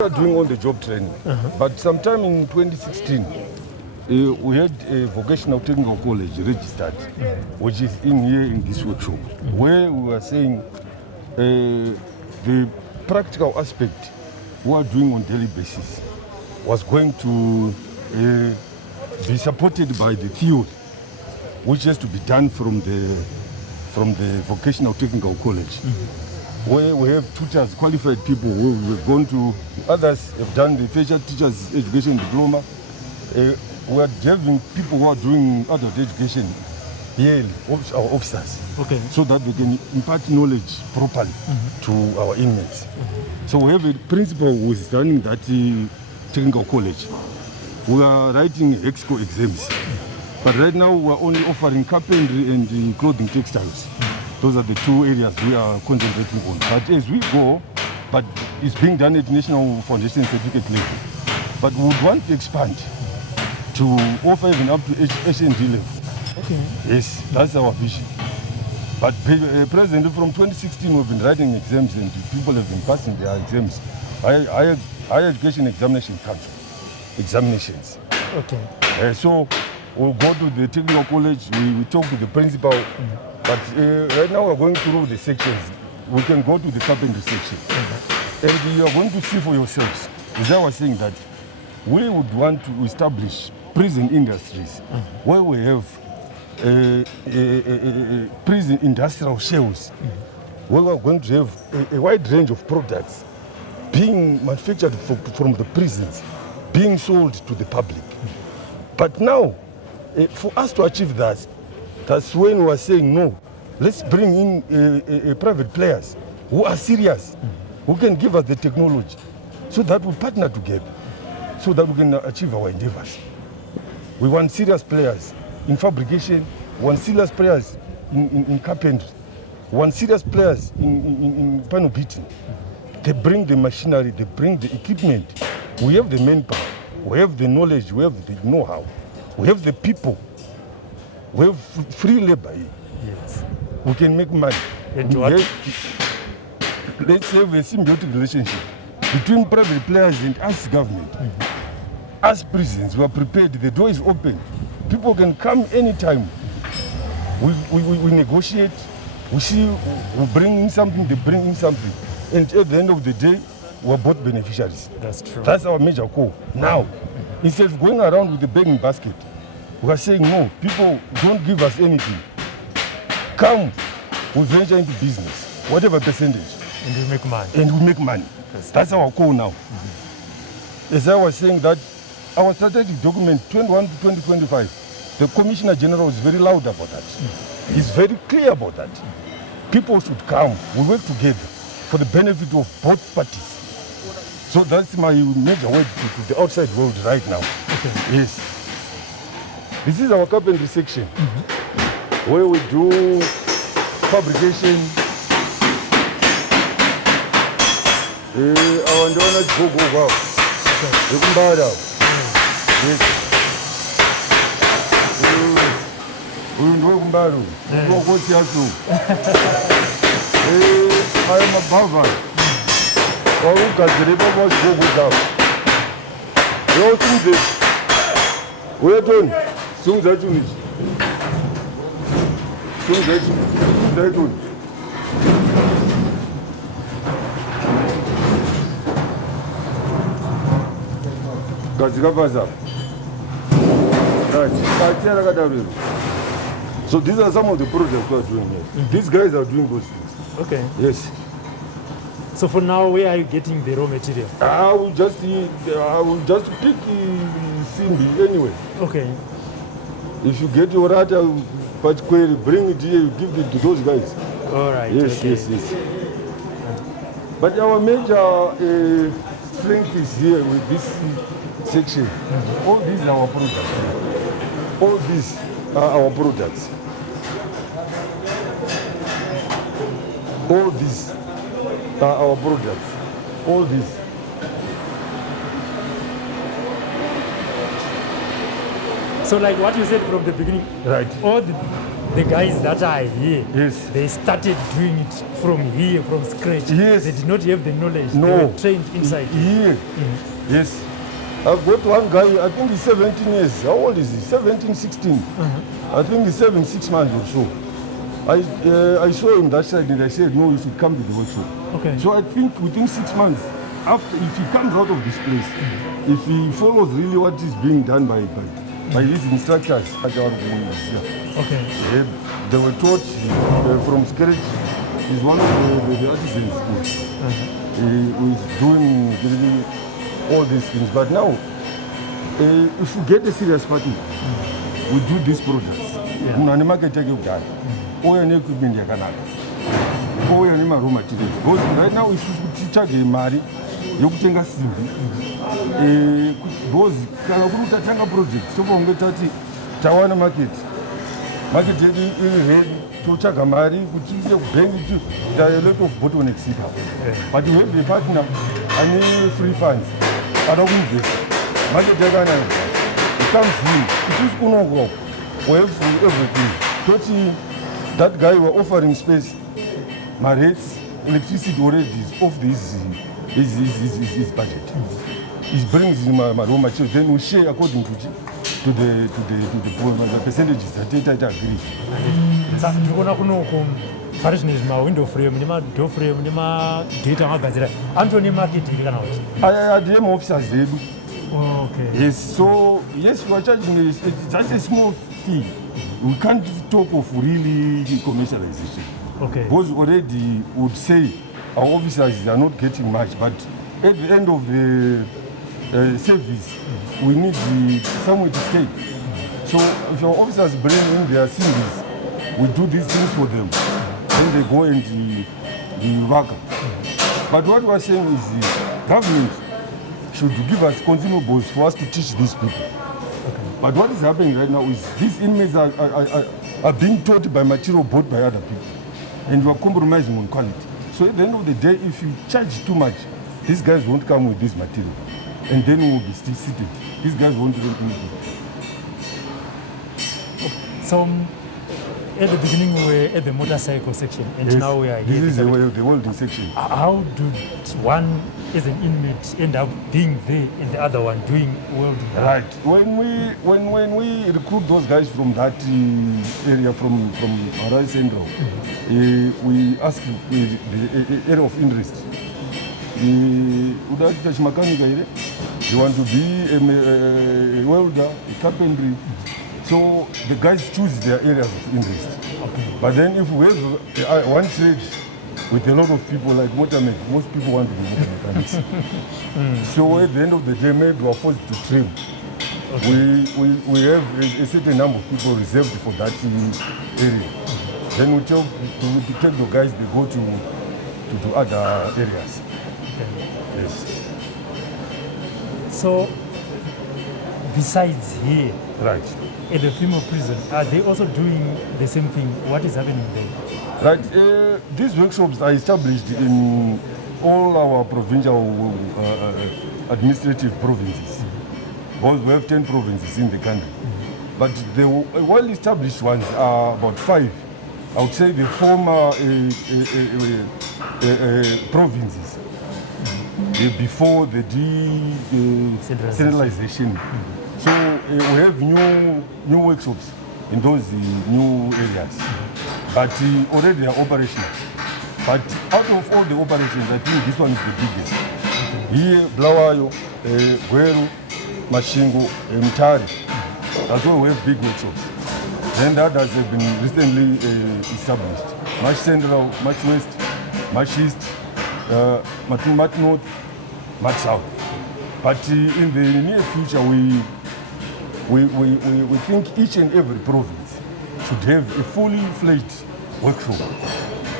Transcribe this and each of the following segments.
We are doing on-the-job training, but sometime in 2016, we had a vocational technical college registered, which is in here in this workshop, where we were saying the practical aspect we are doing on daily basis was going to be supported by the theory, which has to be done from the vocational technical college. Where we have tutors, qualified people who have gone to, others have done the Facial Teachers Education Diploma. We are having people who are doing adult education here, our officers, so that they can impart knowledge properly to our inmates. So we have a principal who is running that technical college. We are writing EXCO exams, but right now we are only offering carpentry and clothing textiles. Those are the two areas we are concentrating on. But as we go, but it's being done at National Foundation Certificate level. But we would want to expand to offer even up to HND level. Okay. Yes, that's our vision. But presently from 2016 we've been writing exams and people have been passing their exams. Higher Education Examination Council examinations. Okay. So we'll go to the technical college, we talk to the principal. But right now we're going through the sections. We can go to the carpentry section. And you are going to see for yourselves, as I was saying, that we would want to establish prison industries where we have prison industrial shells, where we're going to have a wide range of products being manufactured from the prisons, being sold to the public. But now, for us to achieve that, that's when we are saying, no, let's bring in private players who are serious, who can give us the technology, so that we partner together, so that we can achieve our endeavors. We want serious players in fabrication, we want serious players in carpentry, we want serious players in panel beating. They bring the machinery, they bring the equipment. We have the manpower, we have the knowledge, we have the know-how, we have the people. We have free labor here. Yes. We can make money. And what? Let's have a symbiotic relationship between private players and us government. Us prisons, we are prepared. The door is open. People can come anytime. We negotiate. We see, we bring in something, they bring in something. And at the end of the day, we are both beneficiaries. That's true. That's our major goal. Now, instead of going around with the begging basket, we are saying, no, people don't give us anything. Come, we venture into business, whatever percentage. And we make money. And we make money. That's our goal now. As I was saying that, our strategic document 21 to 2025, the Commissioner General is very loud about that. He's very clear about that. People should come, we work together for the benefit of both parties. So that's my major word to the outside world right now. Okay. Yes. This is our carpentry section, where we do fabrication. Our ndona go. Yes. I am a Bava. We're doing. Soon that you need. Soon that you need. So these are some of the projects we are doing here. These guys are doing those things. Okay. Yes. So for now, where are you getting the raw material? I will just pick Simbi anyway. Okay. If you get your rata, particularly bring it here, you give it to those guys. All right. Yes, okay. yes. But our major strength is here with this section. All these are our products. All these are our products. All these are our products. All these. So like what you said from the beginning, Right. all the the guys that are here, Yes. they started doing it from here, from scratch. Yes. They did not have the knowledge. No. They were trained inside. Here. Yes. I've got one guy, I think he's 17 years. How old is he? 17, 16. I think he's 6 months or so. I saw him that side and I said, no, you should come to the workshop. Okay. So I think within 6 months, after, if he comes out of this place, if he follows really what is being done by his instructors, Okay. they were taught from scratch. He's one of the artisans who is doing really all these things. But now, if we get a serious party, we do these products. Kuna market yake oya ne equipment yakanaka. Oya ne raw materials. Because right now if we charge mari yokutenga simbi. Because kana kuri utatanga project so kunge tati tawana market yedu iri ready totsvaga mari kuti ide kubank there are a lot of bottlenecks here. But we have a partner ane free funds ada kuinvest market yakanaka. It comes in it is kunongo we have everything. Toti that guy were offering space my rates electricity already is off his budget. He brings in my raw materials, then we share according to the percentages that they agree. Saka ndikuona kunoku pari zvine zvimawindow frame nemadoor frame nemagate amagadzira andone market iri kana kuti Adm officers zedu. okay. Yes, so yes, we are charging just a small fee. We can't talk of really commercialization. Okay. Because already would say our officers are not getting much, but at the end of the service, we need somewhere to stay. So if our officers bring in their singles, we do these things for them. Then they go and the work. But what we are saying is the government should give us consumables for us to teach these people. Okay. But what is happening right now is these inmates are being taught by material bought by other people. And you are compromising on quality. So at the end of the day, if you charge too much, these guys won't come with this material. And then we will be still seated. These guys won't do anything. So at the beginning we were at the motorcycle section and Yes, now we are here. This is the welding section. How do one as an inmate end up being there and the other one doing welding? Right. When we recruit those guys from that area, from Arai Central, we ask the area of interest. They want to be a welder, a carpentry. So the guys choose their areas of interest. Okay. But then if we have one trade with a lot of people like motor mechanics, most people want to be motor mechanics. So at the end of the day, maybe we are forced to train. Okay. We have a certain number of people reserved for that area. Then we tell to take the guys, they go to other areas. Okay. Yes. So besides here, Right. at the female prison, are they also doing the same thing? What is happening there? Right. These workshops are established in all our provincial administrative provinces. Because we have 10 provinces in the country. But the well-established ones are about 5. I would say the former provinces before the decentralization. So we have new workshops in those new areas, but already they are operational. But out of all the operations, I think this one is the biggest. Here, Blawayo, Gweru, Mashingo, Mtari, that's why we have big workshops. Then the others have been recently established. Much Central, much West, much East, much North, much South. But in the near future, we think each and every province should have a fully fledged workshop.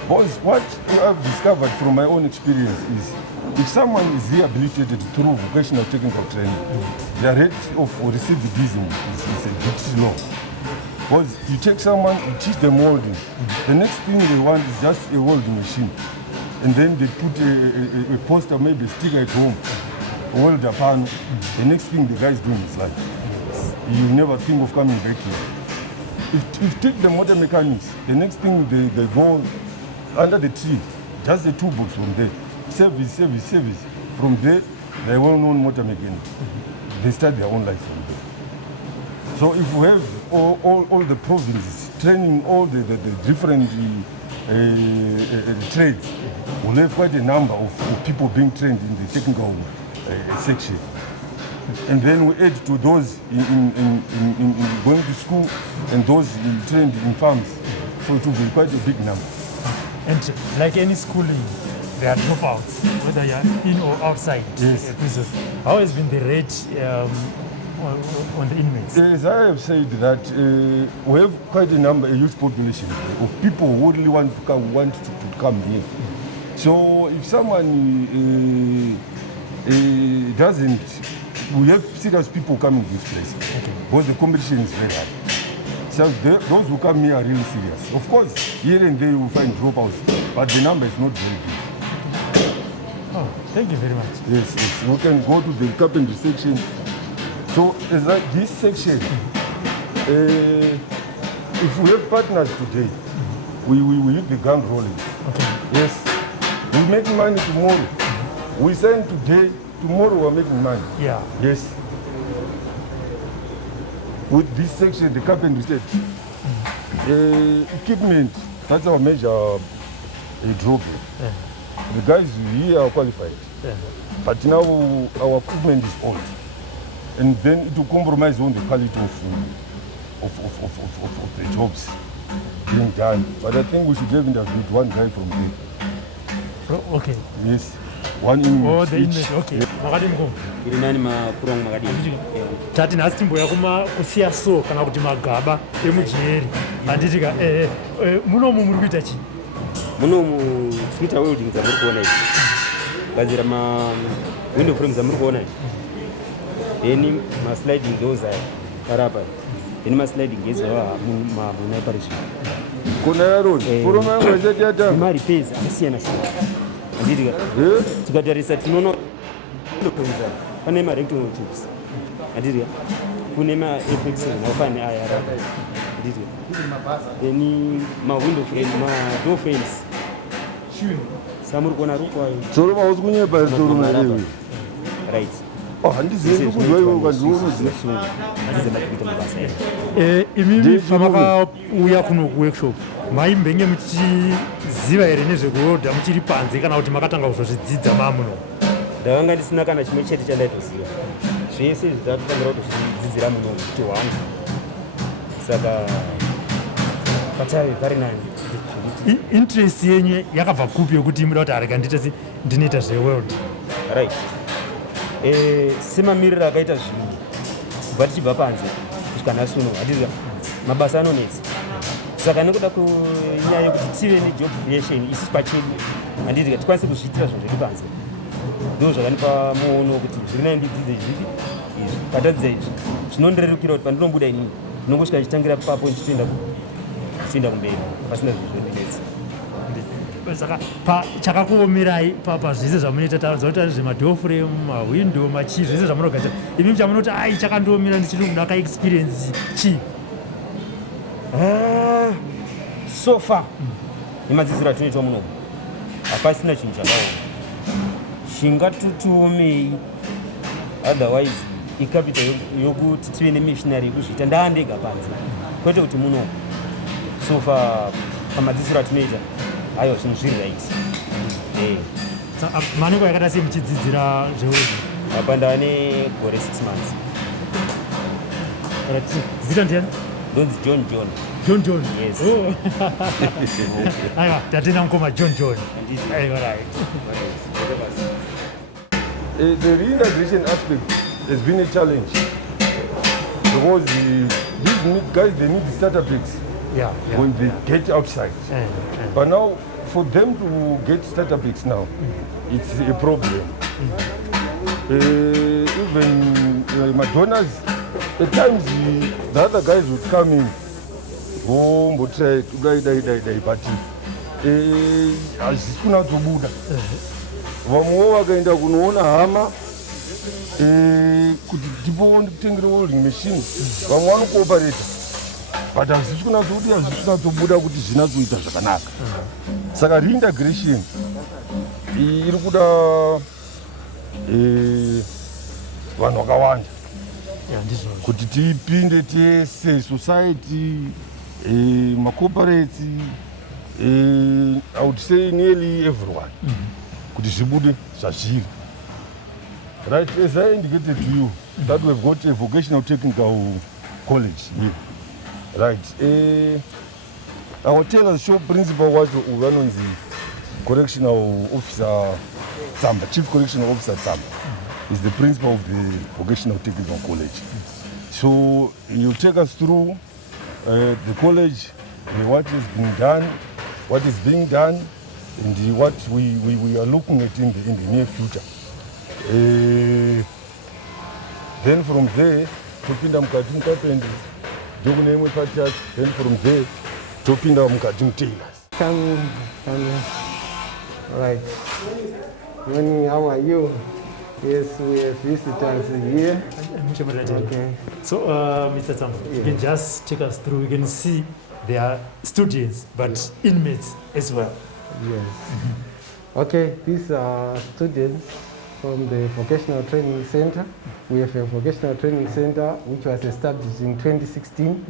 Because what I've discovered from my own experience is if someone is rehabilitated through vocational technical training, their rate of recidivism is a bit low. Because you take someone, you teach them welding, the next thing they want is just a welding machine. And then they put a poster, maybe a sticker at home, a welder pan. The next thing the guy is doing is life. You never think of coming back here. If you take the motor mechanics, the next thing they go under the tree, just the toolbox from there. Service. From there, they're well-known motor mechanics. They start their own life from there. So if we have all the provinces training all the different trades, we'll have quite a number of people being trained in the technical section. And then we add to those in going to school and those trained in farms. So it will be quite a big number. And like any schooling, there are dropouts, whether you're in or outside. Yes. Prison. How has been the rate on the inmates? As I have said that we have quite a number, a huge population of people who really want to come here. So if someone doesn't, we have serious people coming to this place because the competition is very high. So those who come here are really serious. Of course, here and there you will find dropouts, but the number is not very big. Oh, thank you very much. Yes. We can go to the carpentry section. So it's like this section, if we have partners today, we hit the ground rolling. Okay. Yes. We make money tomorrow. We sign today, tomorrow we're making money. Yeah. Yes. With this section, the carpentry state, equipment, that's our major drop here. Yeah. The guys here are qualified, Yeah. but now our equipment is old. And then it will compromise on the quality of the jobs being done. But I think we should have interviewed one guy from there. Oh, okay. Yes, one inmate. Oh, the each. inmate. Okay. Makadi mkomo. iri nani mapurong makadini Tati nhasi timboya kusiya so kana kuti magaba emujeri. Handitika munomu muri kuita chi? munomu tikuita welding dzamuri kuona idzi kugadzira window frame dzamuri kuona idzi then masliding doors aya parapa then masliding gates munaiparation Kuna yaroni, furuma yangu wezeti hata. marepairs akasiyana siyana handitika tikatarisa tinoona pane marectangle tubes handitika kune maafx naufane aya arapa handitika then mawindow frame madoor frames samuri kuona rukwayo Soroma hausi kunyepa soroma lewe. right Oh, handizivi kuzwa iwe ukandiuruzi. Imimi pamakauya kuno kuworkshop maimbenge muchiziva here nezvekurodha muchiri panze kana kuti makatanga kuzozvidzidza mamuno? ndakanga ndisina kana chimwe chete chandaitoziva zvese zvatakutangira kutozvidzidzira muno kuti wangu saka patavi pari nani Interest yenyu yakabva kupi yokuti muda kuti areka ndinoita zveworld? right semamiriro akaita zvinhu kubva tichibva panze kusvika nhasi uno handizva mabasa anonetsa saka nekuda kunyaya yekuti tive nejob creation isi pachedu handiti tikwanise kuzviitira zvinhu zvedu panze ndo zvakanipa muono wekuti zviri nai ndidzidze zvipi izvi patadzidza izvi zvinondirerukira kuti pandinombuda inini ndinongosvika chitangira papo ndichienda kumberi pasina zvinhu zvondinetsa Saka chakakuomerai pazvese zvamunoita taudza zvemadhoo frame, mawindo, machii, zvese zvamunogadzira imimi chamunoti ai chakandiomera ndichiri munhu akaexperience chii? so far nemadzidziro atinoitwa muno hapasina chinhu chakaoma chingatotiomei otherwise ikapita yokuti tive nemishinari yekuzviita ndaandega panze kwete kuti muno so far pamadzidziro atinoita aiwa zvinhu zviri right maneko yakada sei muchidzidzira zveuri? apa ndava negore 6 months zita ndiani? ndonzi john John. Yes. Oh. Aiwa tatenda mukoma John. Aiwa right. The reintegration aspect has been a challenge because these guys, they need the starter packs Yeah. when they get outside. But now, for them to get starter packs now, it's a problem. Even McDonald's, at times the other guys would come in, but hazvisina kutobuda. Vamwe vakaenda kunoona hama kuti ndipo ndikutengere welding machine, vamwe vanokoopareta but hazvisi kunatsobuda kuti zvinatsoita zvakanaka. Saka reintegration iri kuda vanhu vakawanda kuti tipinde tese, society, macorporates, I would say nearly everyone, kuti zvibude zvazviri. Right, as I indicated to you, that we've got a vocational technical college here. Right. Our tailor show principal wacho uvanonzi correctional officer Tsamba, chief correctional officer Tsamba, is the principal of the vocational technical college. So you take us through the college, what is being done, what is being done, and what we are looking at in the near future. Then from there, topinda mukati mukapendi, jokune imwe part yacho. Then from there, topinda mukati mutailors. Come in. All right. Morning, how are you? Yes, we have visitors here. Okay. So, Mr. Tsamba, you can just take us through. You can see they are students, but inmates as well. Yes. Okay, these are students from the Vocational Training Center. We have a Vocational Training Center which was established in 2016.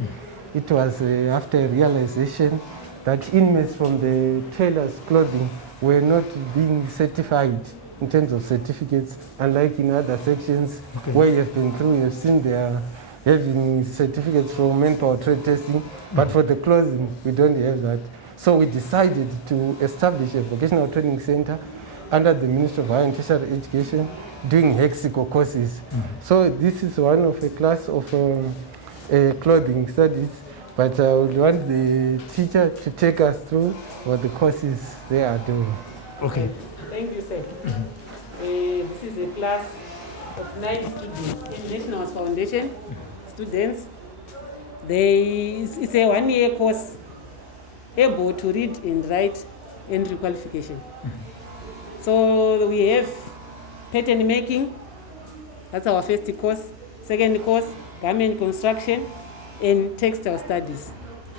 It was after a realization that inmates from the tailors' clothing were not being certified in terms of certificates, unlike in other sections where you have been through, you have seen they are having certificates from manpower trade testing, but for the clothing, we don't have that. So we decided to establish a vocational training center under the Ministry of Higher and Tertiary Education doing lexical courses. So this is one of a class of clothing studies, but I would want the teacher to take us through what the courses they are doing. Okay. Thank you, sir. This is a class of 9 students in National Foundation students. It's a 1-year course able to read and write entry qualification. So we have pattern making, that's our first course. Second course, garment construction and textile studies.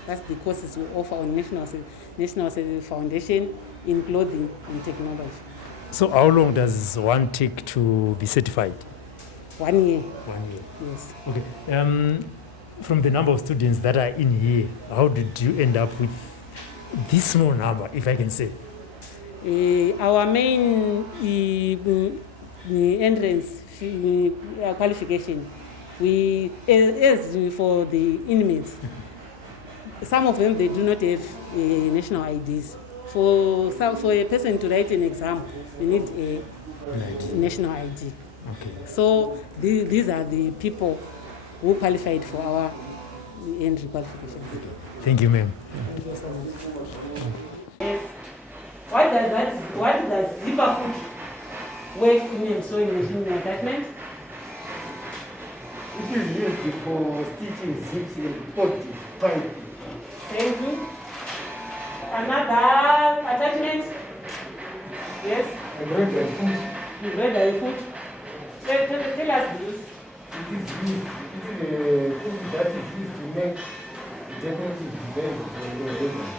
That's the courses we offer on National Foundation in clothing and technology. So how long does one take to be certified? 1 year. 1 year. Yes. Okay. From the number of students that are in here, how did you end up with this small number, if I can say? Our main entrance qualification, as for the inmates, some of them they do not have national IDs. For a person to write an exam, we need a national ID. Okay. So these are the people who qualified for our entry qualifications. Okay. Thank you, ma'am. Thank you so much. What does zipper foot work in sewing machine attachment? It is used for stitching zips and pipe. Thank you. Another attachment? Yes? Embroidery foot. Embroidery foot. Tell us this. It is a foot that is used to make decorative designs for your wedding.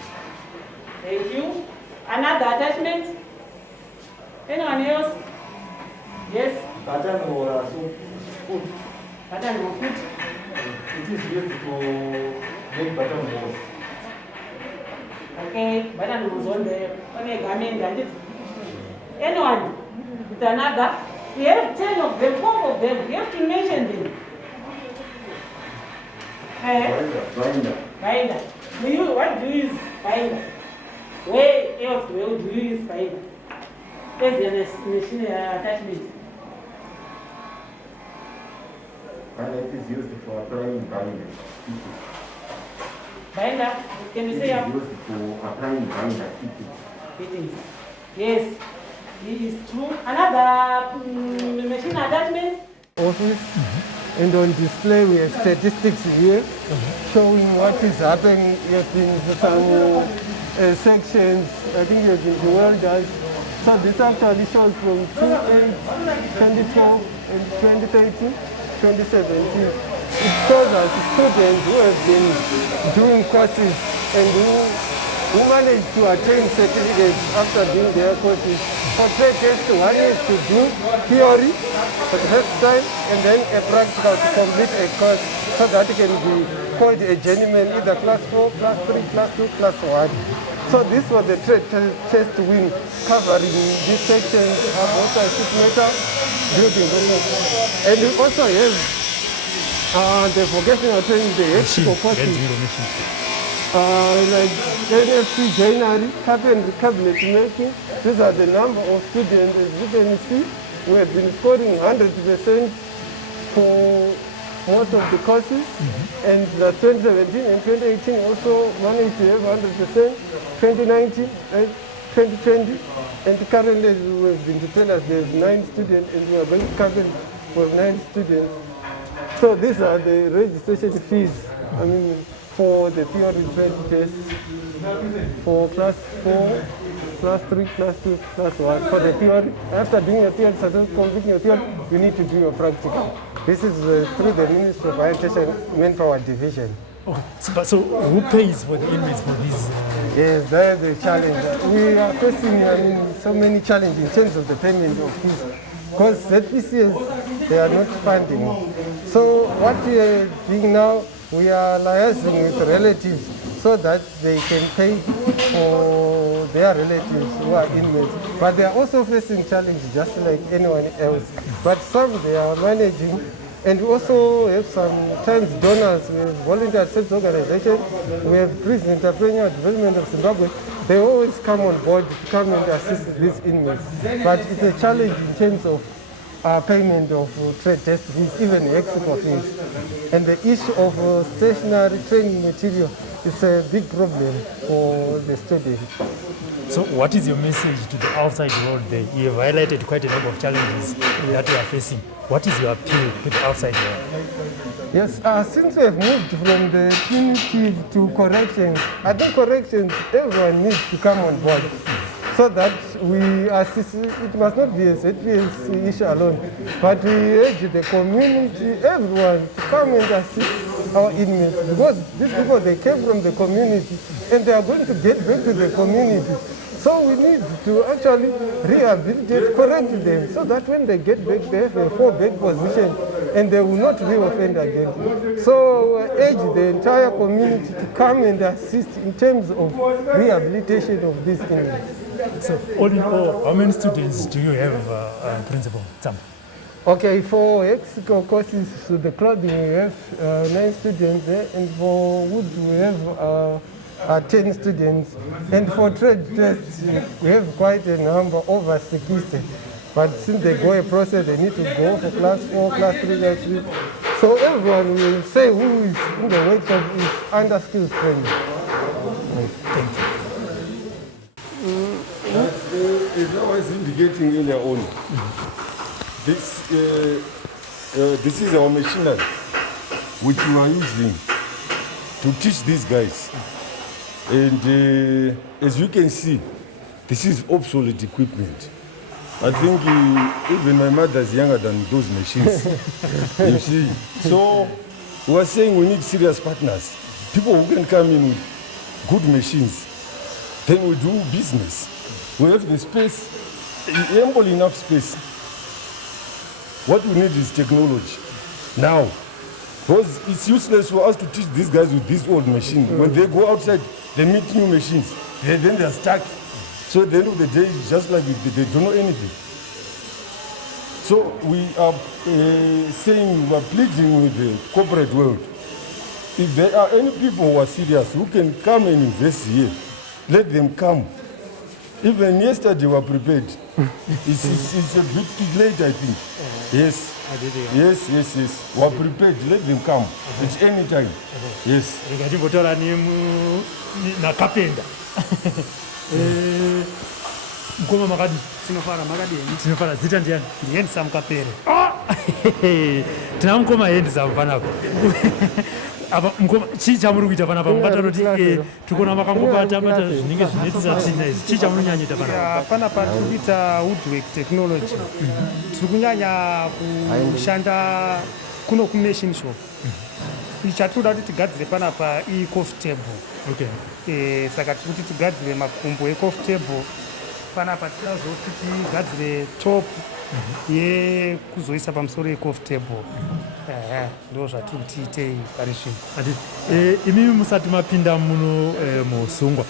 Thank you. Another attachment? Anyone else? Yes? Pattern or foot. Pattern or foot? It is used to make pattern walls. Okay, button was on a garment and it. Anyone with another? We have 10 of them, 12 of them. We have to mention them. Binder. What do you use binder? Where else do you use binder? Where's the machine attachment? And it is used for applying binder. Binder? Can you say It is used for applying binder. fittings? Yes, it is true. Another machine attachment? Office. And on display we have statistics here showing what is happening. We have been to some sections, I think you have been to welders. So this actually shows from 2012 and 2013, 2017. it shows us students who have been doing courses and who managed to attain certificates after doing their courses. For trade test, one is to do theory for the first time and then a practical to complete a course so that it can be called a journeyman, either class 4, class 3, class 2, class 1. So this was the trade test wing covering these sections of water, sheet metal, building. And we also have the vocational training, the electrical courses. Like NFC joinery, carpentry, cabinet making. These are the number of students. As you can see, we have been scoring 100% for most of the courses. And the 2017 and 2018 also managed to have 100%. 2019 and 2020. And currently we have been to tell us there's 9 students and we are going to cover with 9 students. So these are the registration fees. I mean, for the theory trade test, for class 4, class 3, class 2, class 1. For the theory, after doing your theory, completing your theory, you need to do your practical. This is through the Ministry of Higher Education Manpower Division. Okay. So who pays for the inmates for these? Yes, that's the challenge. We are facing so many challenges in terms of the payment of fees. Because ZPCS, they are not funding. So what we are doing now, we are liaising with relatives so that they can pay for their relatives who are inmates. But they are also facing challenges just like anyone else. But some they are managing. And we also have sometimes donors, we have volunteer service organizations, we have Prison Entrepreneurial Development of Zimbabwe. They always come on board to come and assist these inmates. But it's a challenge in terms of payment of trade test fees, even expo fees. And the issue of stationary training material is a big problem for the students. So what is your message to the outside world there? You have highlighted quite a number of challenges that we are facing. What is your appeal to the outside world? Yes, since we have moved from the punitive to corrections, I think corrections, everyone needs to come on board so that we assist. It must not be a ZPS issue alone, but we urge the community, everyone, to come and assist our inmates, because these people, they came from the community and they are going to get back to the community. So we need to actually rehabilitate, correct them, so that when they get back, they have a fallback position and they will not reoffend again. So urge the entire community to come and assist in terms of rehabilitation of these inmates. So all in all, how many students do you have, Principal Tsam? Okay, for Exco courses, so the clothing we have 9 students there, and for wood we have 10 students, and for trade tests we have quite a number, over 60. But since they go a process, they need to go for class 4, class 3, class 3. So everyone will say who is in the workshop is under skills training. Thank you. As I was indicating earlier on, this is our machinery which we are using to teach these guys. And as you can see, this is obsolete equipment. I think even my mother is younger than those machines. You see, so we are saying we need serious partners, people who can come in with good machines. Then we do business. We have the space, ample enough space. What we need is technology now, because it's useless for us to teach these guys with these old machines. When they go outside, they meet new machines. Then they're stuck. So at the end of the day, it's just like they don't know anything. So we are saying, we are pleading with the corporate world. If there are any people who are serious, who can come and invest here, let them come. Even yesterday we were prepared. It's a bit too late, I think. Yes. Yes. We are prepared. Let them come at any time. Yes. Ndingatimbotara nakapenda. Mkoma makadi. Tinofara zita ndiani? Handsome Kapere. Tina mkoma handsome panapa. Apa mkoma chii chamuri kuita panapa mukataroti tukona makangobata zvinenge zvinetisa tsina izvi. Chii chamunonyanyita panapa? Panapa tikuita woodwork technology. Tiri kunyanya kushanda kuno kumachine shop chatinoda kuti tigadzire panapa coffee table. Okay. Saka tiri kuti tigadzire makumbo ecoffee table panapa tinoda kuti tigadzire top yekuzoisa pamusoro yecoffee table. Ndo zvatiri kuti tiitei pari zvino. Imimi musati mapinda muno muusungwa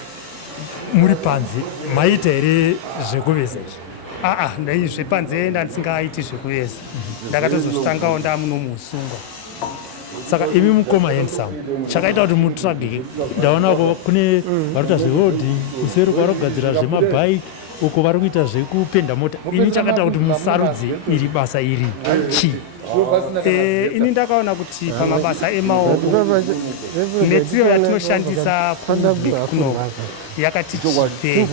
muri panze maita here zvekuveza izvi? Ndai zvepanze ndandisingaiti zvekuveza, ndakatozozvitangawo ndamuno muusungwa. Saka imi mukoma handsome chakaita kuti mutsvage ndaona kune vari kuita zvewelding kuseri vari kugadzira zvemabhaiki uko vari kuita zvekupenda mota. Ini chakaita kuti musarudze iri basa iri chii? Ini ndakaona kuti pamabasa emaoko material yatinoshandisa kuno yakati chipe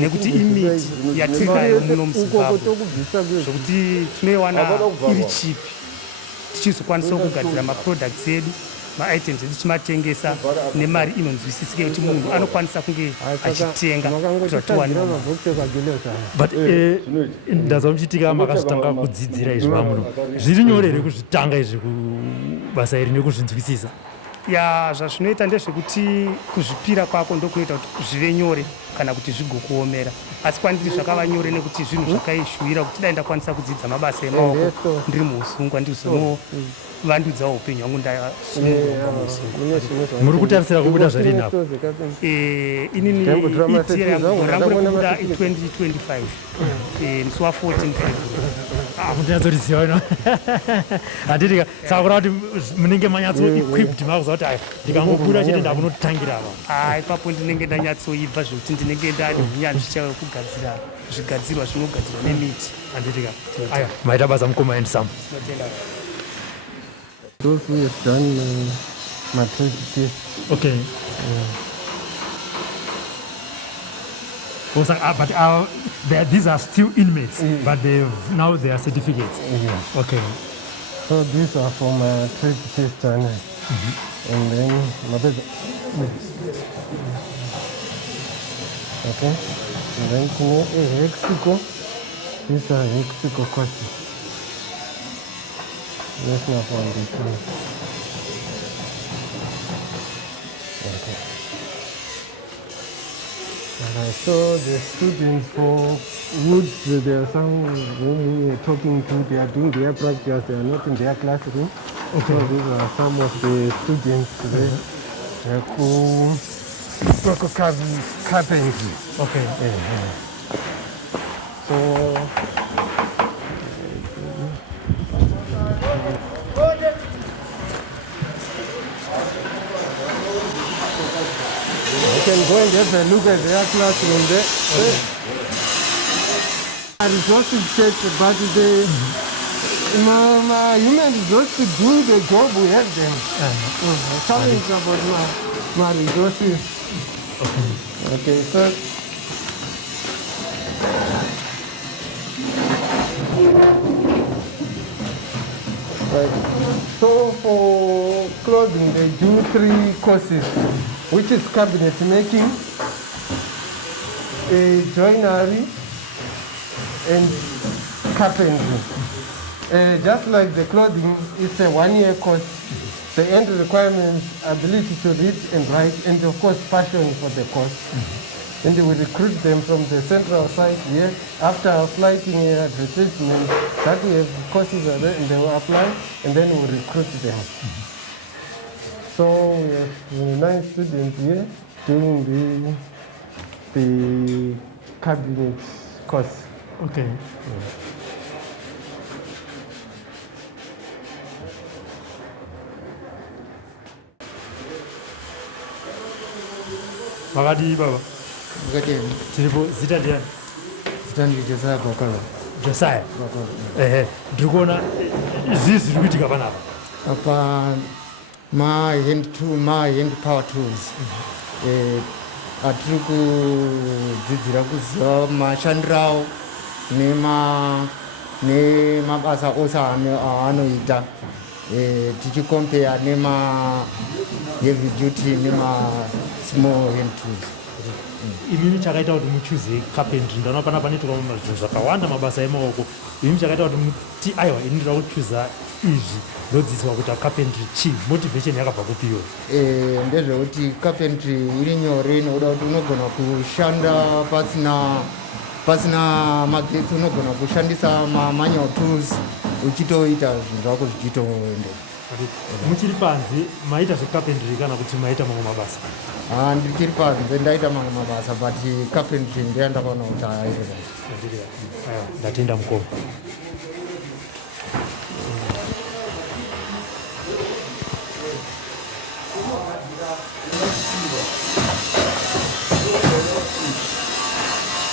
nekuti imiti yatinayo muno muZimbabwe zvokuti tinoiwana iri chipi tichizokwanisa kugadzira maproducts edu maitems edu tichimatengesa nemari inonzwisisika kuti munhu anokwanisa kunge achitenga kuti tiwane. But ndazva muchitika makazvitanga kudzidzira izvi mamuno, zviri nyore here kuzvitanga izvi kubasa iri nekuzvinzwisisa? Zvazvinoita ndezvekuti kuzvipira kwako ndokunoita kuti zvive nyore kana kuti zvigokuomera, asi kwandiri zvakava nyore nekuti zvinhu zvakaishuvira kuti dai ndakwanisa kudzidza mabasa emaoko ndiri muusungwa ndizovandudzawo upenyu hwangu ndasununguka muusungwa. Muri kutarisira kubuda zviri napo? Inini iti yangu rangu rekubuda i2025 musi wa14 mundinyatsoriziva ino handitika saka kurava kuti munenge manyatso-equipped makuziva kuti ndikangobuda chete ndakunotangira apa. Ipapo ndinenge ndanyatsoibva zvekuti ndinenge ndane unyanzvi chekugadzira zvigadzirwa zvinogadzirwa nemiti. Handitika maita basa mukoma handsome. Those who have done matric test. Okay. But these are still inmates, but now they are certificates. Okay. So these are for my trade test and then okay. And then Mexico. These are Mexico courses. That's not for this one. Okay. And I saw the students for Woods, there are some whom we are talking to, they are doing their practice, they are not in their classroom. Okay. So these are some of the students there who work carpentry. Okay. So you can go and have a look at their classroom there. Resources check, but the human resources to do the job we have them. Challenge about my resources. Okay, so right. So for clothing, they do 3 courses, which is cabinet making, joinery, and carpentry. Just like the clothing, it's a 1-year course. The end requirements, ability to read and write, and of course passion for the course. And we recruit them from the central site here. After applying advertisement, that we have courses are there, and they will apply, and then we recruit them. So we have 9 students here doing the cabinet course. Okay. Makati baba. Makati. Tiripo zita ndiani? Zita ndi Josiah Bakala. Josiah. Ndiri kuona izvi zviri kuitika panapa. Apa ma-hand power tools. Atiri kudzidzira kuziva mashandiro awo nemabasa ose aanoita tichikompea nema-heavy duty nema-small hand tools. Imimi chakaita kuti muchuze carpentry ndanoona panapa panoitika zvinhu zvakawanda mabasa emaoko. Imimi chakaita kuti muti aiwa ini ndinoda kuchuza izvi ndodzidziswa kuti carpentry chii motivation yakabva kupiwa? Ndezvekuti carpentry iri nyore inoda kuti unogona kushanda pasina magetsi, unogona kushandisa manual tools uchitoita zvinhu zvako zvichitoendera. Muchiri panze maita zvecarpentry kana kuti maita mamwe mabasa? Ndichiri panze ndaita mamwe mabasa, but carpentry ndeyandakaona kuti airi. Ndatenda mukoma.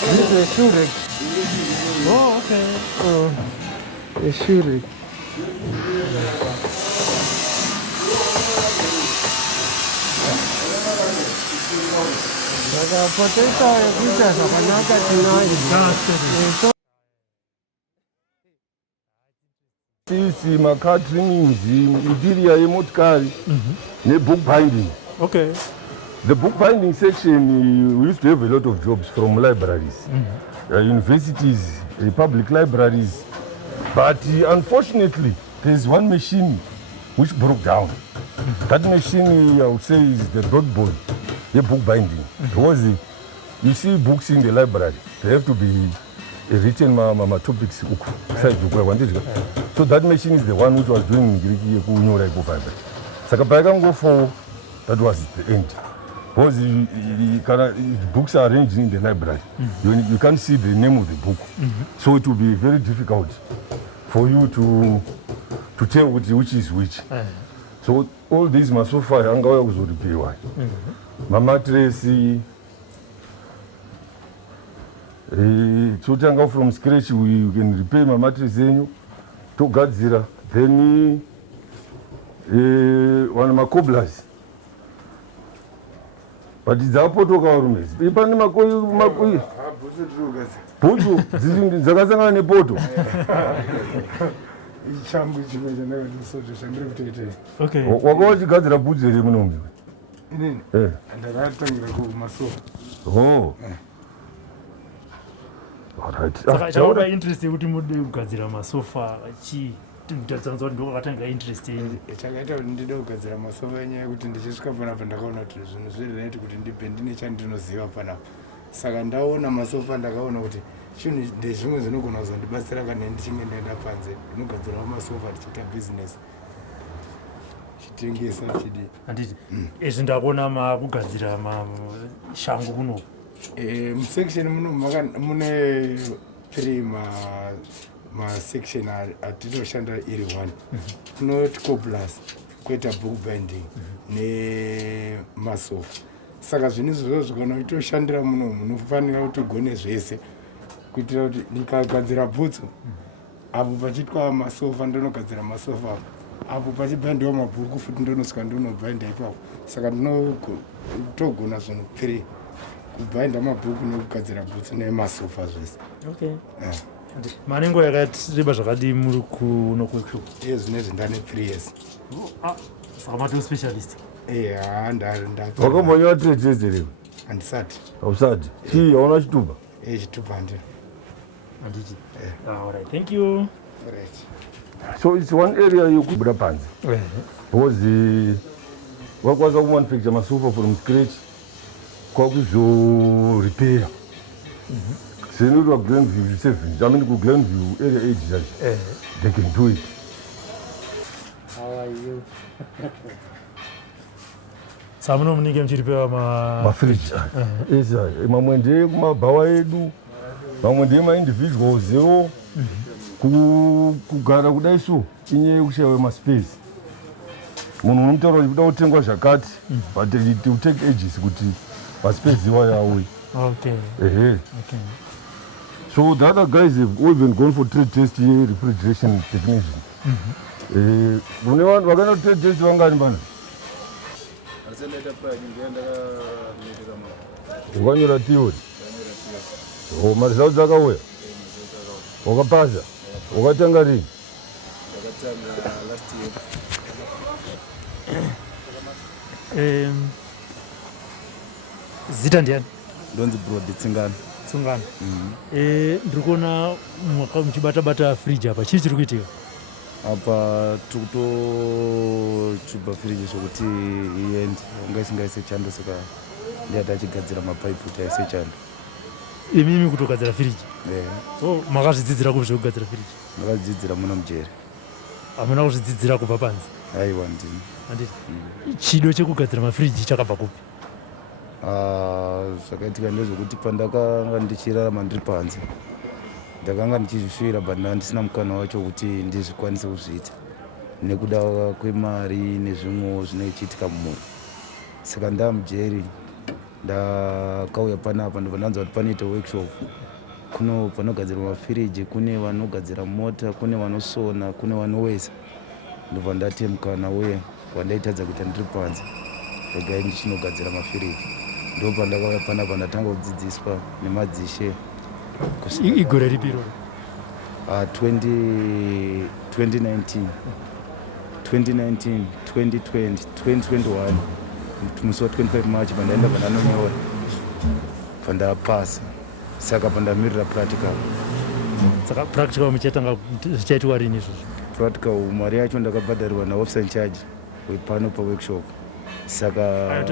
This is a shoe rack. Oh, okay. A shoe rack. Potesa yekuita zvakanaka tinayo. Sisi macar trimmings, interior yemotikari nebook binding. Okay. The bookbinding section, we used to have a lot of jobs from libraries, universities, public libraries. But unfortunately, there's one machine which broke down. That machine, I would say, is the backbone, the bookbinding. Because you see books in the library, they have to be written topics. So that machine is the one which was doing Greek. So that was the end. Because books are arranged in the library. You can't see the name of the book. So it will be very difficult for you to tell which is which. So all these masofa yangawa kuzoripiwa. Mattress, totanga from scratch, we can repair mattress enyu togadzira. Then one makoblers. But dzapotoka varumezi pane makoyi bhutsu dzakasangana nepoto ichangu chimwe chandakatisoto chandiri kutoitei. Okay. Waka wachigadzira bhutsu here munombi? Inini ndakatangira kumasofa. Oh. Alright. Saka chauda interest yekuti mude kugadzira masofa chii? Ndinotaridza kuti ndokakatangira interest yenyu. Chakaita kuti ndide kugadzira masofa enyaya yekuti ndichisvika panapa ndakaona kuti zvinhu zvirineti kuti ndibve ndine chandinoziva panapa. Saka ndaona masofa ndakaona kuti chinhu ndezvimwe zvinogona kuzondibatsira kana ndichinge ndaenda panze. Ndinogadzirawo masofa ndichiita business. Chitengesa chidi. Handiti. Izvi ndakuona makugadzira shangu kuno. Musection muno mune 3 section atinoshanda iri 1. Kunoti coblers, kuita bookbinding nemasofa. Saka zvinhu izvozvo kana uchitoshandira muno munofanira kuti ugone zvese kuitira kuti ndikagadzira bhutsu apo pachitwa masofa ndinogadzira masofa apo pachibhandiwa mabhuku futi ndonosvika ndinobhainda ipapo. Saka ndinotogona zvinhu 3 kubhainda mabhuku nekugadzira bhutsu nemasofa zvese. Okay. Manengo yakareba zvakadi muri kuno kuworkshop? Zvinezvi ndane 3 years. Saka matoo specialist? Wakambonya trade handisati. Hausati? Chii hauna chitupa? Chitupa handina. Handiti? Alright, thank you. Alright. So it's one area yokubuda panze. Because wakwaza kumanufacture masofa from scratch kwakuzo repair. Senuri wa Glenview 7, I mean Glenview area 8 judge. They can do it. How are you? Samuno munike mchiripewa mafridge. Yes, mamwe ndiye kumabhawa edu, mamwe ndiye ma-individuals zero kugara kudai so inyaya yekushaiwa maspace. Munhu unotaura kuti kuda kutengwa zvakati, but it will take ages kuti maspace iwayo auye. Okay. Okay. So the other guys have even gone for trade test here, refrigeration technician. Wakana trade test wangani bana? Wakanyora theory. Maresults akauya. Wakapasa. Wakatanga rini? Wakatanga last year. Zita ndiani? Ndonzi Brody Tsingano. Ndiri kuona muchibata-bata fridge apa, chii chiri kuitika? apa tikutochuba firiji zvokuti iende anga isingaise chando, saka ndiata achigadzira mapaipi kuti aise chando. imimi kutogadzira firiji? Oh, makazvidzidzira kupi zvekugadzira firiji? ndakadzidzira muno mujeri. hamuna kuzvidzidzira kubva panze? Aiwa, ndini. Handiti chido chekugadzira mafiriji chakabva kupi? Zvakaitika ndezvokuti pandakanga ndichirarama ndiri panze ndakanga ndichizvisvira but ndisina mukana wacho kuti ndizvikwanise kuzviita nekuda kwemari nezvimwewo zvinochiitika mumhuri. Saka ndamujeri ndakauya panapa ndobva ndanzwa kuti panoita workshop, kuno panogadzirwa mafiriji, kune vanogadzira mota, kune vanosona, kune vanoweza. Ndobva ndati mukana uye wandaitadza kuita ndiri panze regai ndichinogadzira mafiriji. Ndo pandakauya panapa ndatanga kudzidziswa nemadzishe. Igore ripi iroro? 2019, 2020, 2021 musi wa 25 March pandaenda pandanonyeora pandapasa, saka pandamirira practical. Saka practical muchaitanga zvichaitwa rini izvozvo? Practical mari yacho ndakabhadharirwa naofficer in charge wepano paworkshop, saka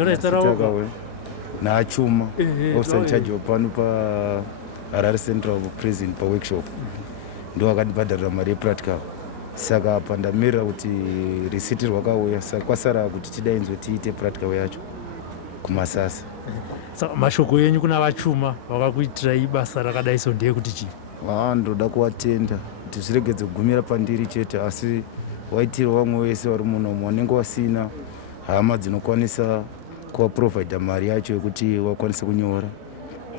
naachuma officer in charge wepano paHarare Central Prison paworkshop ndo akandibhadharira mari yepractical. Saka pandamirira kuti risiti rwakauya, saka kwasara kuti tidainzwe tiite practical yacho kumasasa. Saka mashoko yenyu kuna vachuma vakakuitirai basa rakadai so ndeyekuti chii? Ndoda kuvatenda kuti zviregedze kugumira pandiri chete, asi waitira vamwe vese vari munomu wanenge wasina hama dzinokwanisa kuvaprovhaidha mari yacho yekuti vakwanise kunyora,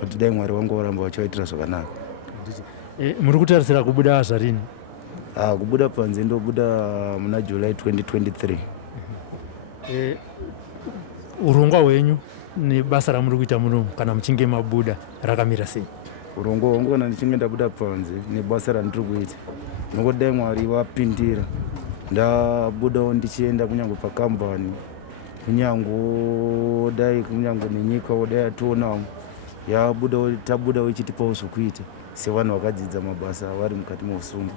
kuti dai Mwari wangu varamba vachivaitira zvakanaka. Muri kutarisira kubuda zvarini? Kubuda panze ndobuda muna July 2023. Urongwa hwenyu nebasa ramuri kuita muno kana muchinge mabuda rakamira sei? Urongwa hwangu kana ndichinge ndabuda panze nebasa randiri kuita, nokuti dai Mwari vapindira ndabudawo ndichienda kunyange pakambani, kunyange dai kunyange nenyika dai ationawo yabudawo, tabudawo ichitipawo zvokuita sevanhu vakadzidza mabasa vari mukati meusumbu.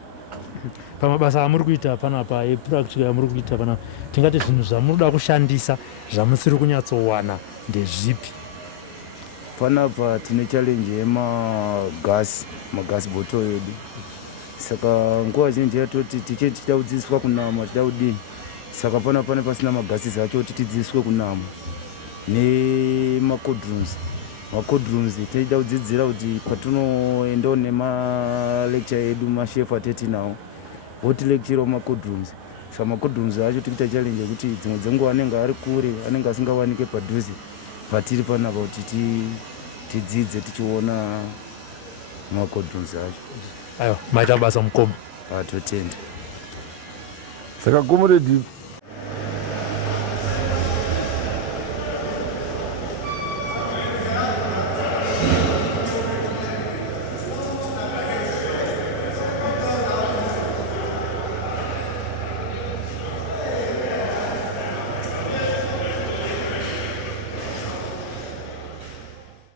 Pamabasa amuri kuita panapa epractical amuri kuita pana, tingati zvinhu zvamunoda kushandisa zvamusiri kunyatsowana ndezvipi? Panapa tine challenge yemagasi, magasi bottle edu. Saka nguva zhinji yatoti tichida kudzidziswa kunama, tichida kudii. Saka pane pasina magasi zacho kuti tidzidziswe kunama nemacourtrooms. Macourtrooms tichida kudzidzira kuti patinoendawo nemalecture edu mashefu ateti nawo votilecture macourtrooms. Saka macourtrooms acho tichita challenge yekuti dzimwe dzenguva anenge ari kure, anenge asingawanike padhuze, patiri panapa kuti tidzidze tichiona macourtrooms acho. Aiwa, maita basa mukoma. Totenda. Saka comrade